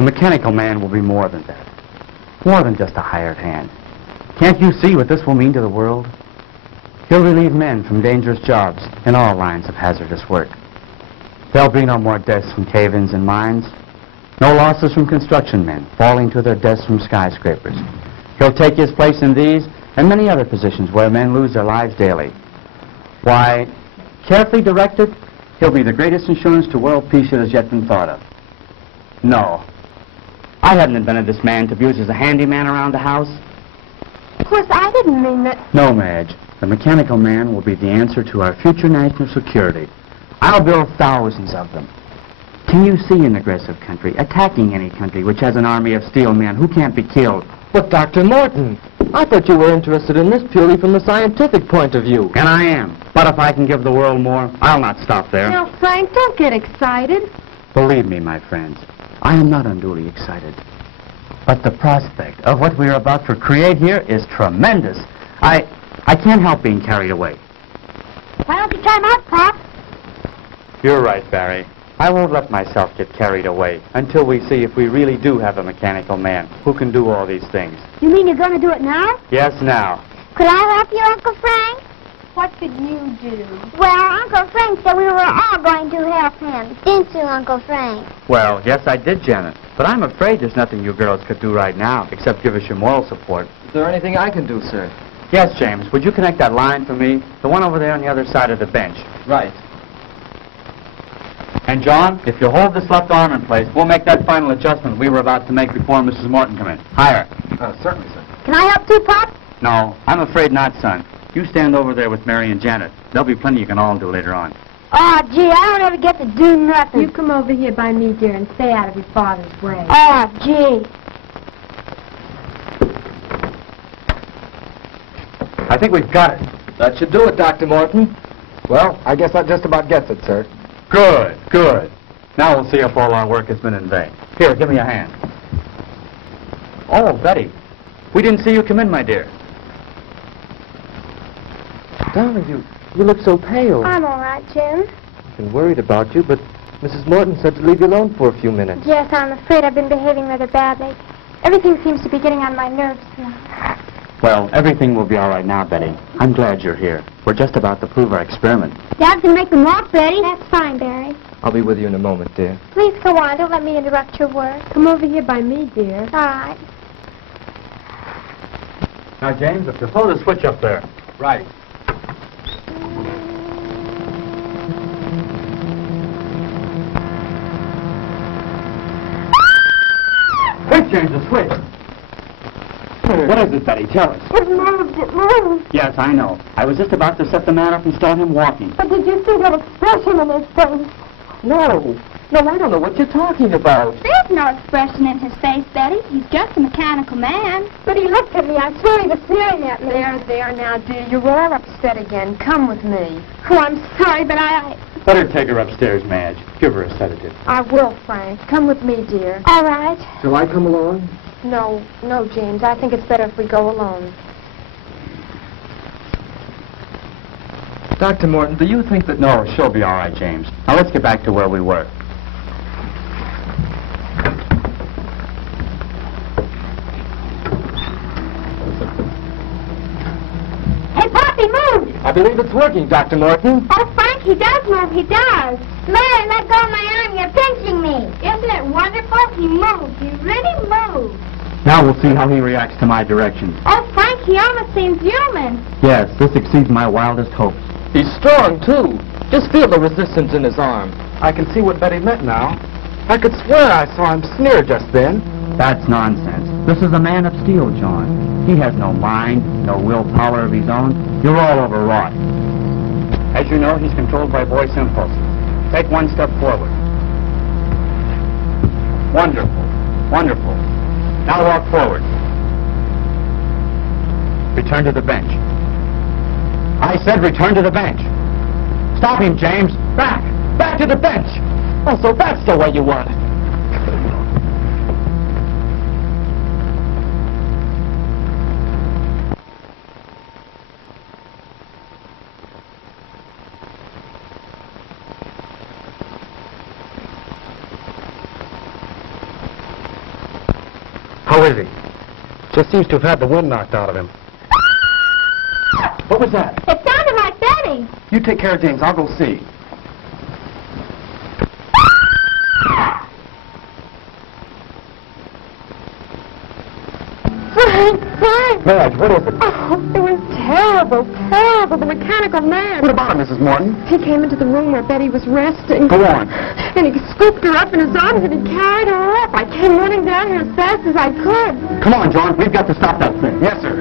The mechanical man will be more than that. More than just a hired hand. Can't you see what this will mean to the world? He'll relieve men from dangerous jobs in all lines of hazardous work. There'll be no more deaths from cave-ins and mines. No losses from construction men falling to their deaths from skyscrapers. He'll take his place in these and many other positions where men lose their lives daily. Why, carefully directed, he'll be the greatest insurance to world peace that has yet been thought of. No. I haven't invented this man to be used as a handyman around the house. Of course, I didn't mean that. No, Madge. The mechanical man will be the answer to our future national security. I'll build thousands of them. Can you see an aggressive country attacking any country which has an army of steel men who can't be killed? But, Dr. Morton, I thought you were interested in this purely from the scientific point of view. And I am. But if I can give the world more, I'll not stop there. Now, Frank, don't get excited. Believe me, my friends, I am not unduly excited. But the prospect of what we are about to create here is tremendous. I can't help being carried away. Why don't you time out, Pop? You're right, Barry. I won't let myself get carried away until we see if we really do have a mechanical man who can do all these things. You mean you're going to do it now? Yes, now. Could I help you, Uncle Frank? What could you do? Well, Uncle Frank said we were all going to help him. Didn't you, Uncle Frank? Well, yes, I did, Janet. But I'm afraid there's nothing you girls could do right now except give us your moral support. Is there anything I can do, sir? Yes, James. Would you connect that line for me? The one over there on the other side of the bench. Right. And, John, if you hold this left arm in place, we'll make that final adjustment we were about to make before Mrs. Morton come in. Higher. Certainly, sir. Can I help too, Pop? No, I'm afraid not, son. You stand over there with Mary and Janet. There'll be plenty you can all do later on. Oh, gee, I don't ever get to do nothing. You come over here by me, dear, and stay out of your father's way. Oh, gee. I think we've got it. That should do it, Dr. Morton. Well, I guess that just about gets it, sir. Good, good. Now we'll see if all our work has been in vain. Here, give me a hand. Oh, Betty, we didn't see you come in, my dear. Darling, you look so pale. I'm all right, Jim. I've been worried about you, but Mrs. Morton said to leave you alone for a few minutes. Yes, I'm afraid I've been behaving rather badly. Everything seems to be getting on my nerves now. Well, everything will be all right now, Betty. I'm glad you're here. We're just about to prove our experiment. Dad can make them walk, Betty. That's fine, Barry. I'll be with you in a moment, dear. Please go on. Don't let me interrupt your work. Come over here by me, dear. All right. Now, James, if you throw the switch up there. Right. Quick, James, the switch. What is it, Betty? Tell us. It moved. It moved. Yes, I know. I was just about to set the man up and start him walking. But did you see that expression in his face? No, I don't know what you're talking about. There's no expression in his face, Betty. He's just a mechanical man. But he looked at me. I swear he was staring at me. There now, dear. You're all upset again. Come with me. Oh, I'm sorry, but I... Better take her upstairs, Madge. Give her a sedative. I will, Frank. Come with me, dear. All right. Shall I come along? No, James. I think it's better if we go alone. Dr. Morton, do you think that... No, she'll be all right, James. Now, let's get back to where we were. Hey, Pop, he moved. I believe it's working, Dr. Morton. Oh, Frank, he does move. He does. Mary, let go of my arm. You're pinching me. Isn't it wonderful? He moved. He really moved. Now we'll see how he reacts to my directions. Oh, Frank, he almost seems human. Yes, this exceeds my wildest hopes. He's strong, too. Just feel the resistance in his arm. I can see what Betty meant now. I could swear I saw him sneer just then. That's nonsense. This is a man of steel, John. He has no mind, no willpower of his own. You're all overwrought. As you know, he's controlled by voice impulses. Take one step forward. Wonderful. Wonderful. Now walk forward. Return to the bench. I said return to the bench. Stop him, James. Back. Back to the bench. Oh, so that's the way you want it. How is he? Just seems to have had the wind knocked out of him. What was that? It sounded like Betty. You take care of James. I'll go see. Frank! Madge, what is it? Oh, it was terrible, terrible. The mechanical man. What about him, Mrs. Morton? He came into the room where Betty was resting. Go on. And he scooped her up in his arms and he carried her up. I came running down here as fast as I could. Come on, John. We've got to stop that thing. Yes, sir.